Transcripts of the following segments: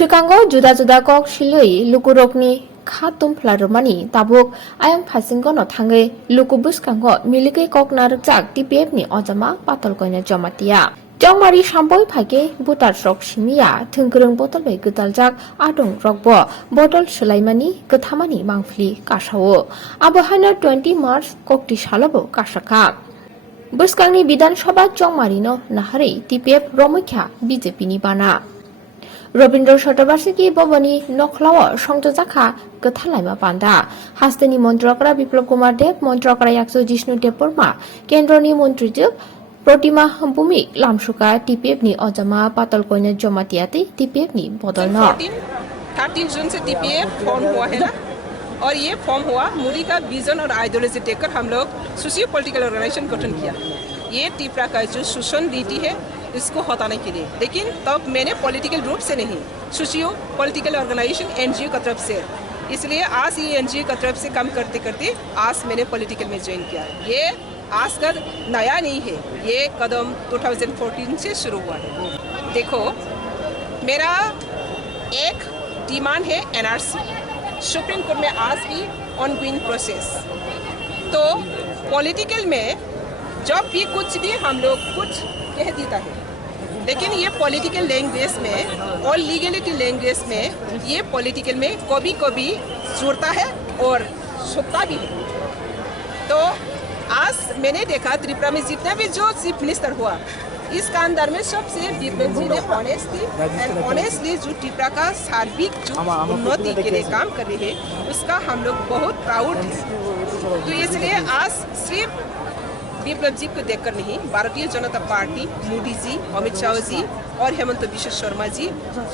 Chicago juda kok siloi lukurokni khatum phlarmani tabuk ayam phasingono thangai lukubuskango milike kok narjak TPF ni ojama patol koina jamatia Jongmari sampoi phage butar rok simia thungkrung botol bai gdaljak adung rokbo botol sulaimani gathamani mangfli kasao abohana 20 March kokti salabo kasaka Buskangni Bidan Sabha Jongmarino Nahari TPF Romikha BJP ni bana Robindra Shotobasiki Bobani Nokhlawa Songjakha Gathalaima Panda Hasteni Montrakara Biplop Kumar Dev Montrakara Yakso Jishnu Deporma Kendroni Montrijuk Protima Hampumi Lamsuka TPF ni Ojama Patol Koina Jomatiati TPF ni बदलना 13 जून से TPF form हुआ है ना और ये form हुआ मोदी का vision और आइडियोलॉजी देखकर हम लोग सोशियो पॉलिटिकल ऑर्गेनाइजेशन गठन किया ये तीपरा का जो शोषण नीति है इसको हटाने के लिए लेकिन तब मैंने पॉलिटिकल रूप से नहीं सोशियो पॉलिटिकल ऑर्गेनाइजेशन एनजीओ की तरफ से इसलिए आज ये एनजीओ की तरफ से काम करते करते आज मैंने पॉलिटिकल में ज्वाइन किया ये आज का नया नहीं है ये कदम 2014 से शुरू हुआ है देखो मेरा एक डिमांड है एनआरसी सुप्रीम कोर्ट में आज भी ऑनगोइंग प्रोसेस तो पॉलिटिकल में जब भी कुछ भी हम लोग कुछ कह देता है लेकिन ये पॉलिटिकल लैंग्वेज में और लीगलिटी लैंग्वेज में ये पॉलिटिकल में कभी कभी जुड़ता है और छुपता भी है तो आज मैंने देखा त्रिपुरा में जितना भी जो चीफ मिनिस्टर हुआ इसका अंदर में सबसे बिप्लब जी ने ऑनेस्टली जो त्रिपुरा का सार्विक जो उन्नति के लिए काम कर रहे हैं उसका हम लोग बहुत प्राउड है तो इसलिए आज सिर्फ बिप्लब जी को देखकर नहीं भारतीय जनता पार्टी मोदी जी अमित शाह जी और हेमंत बिश्व शर्मा जी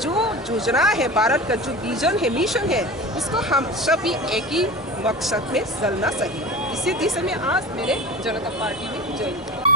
जो योजना है भारत का जो विजन है मिशन है उसको हम सभी एक ही मकसद में चलना चाहिए इसी दिशा में आज मेरे जनता पार्टी में ज्वाइन किया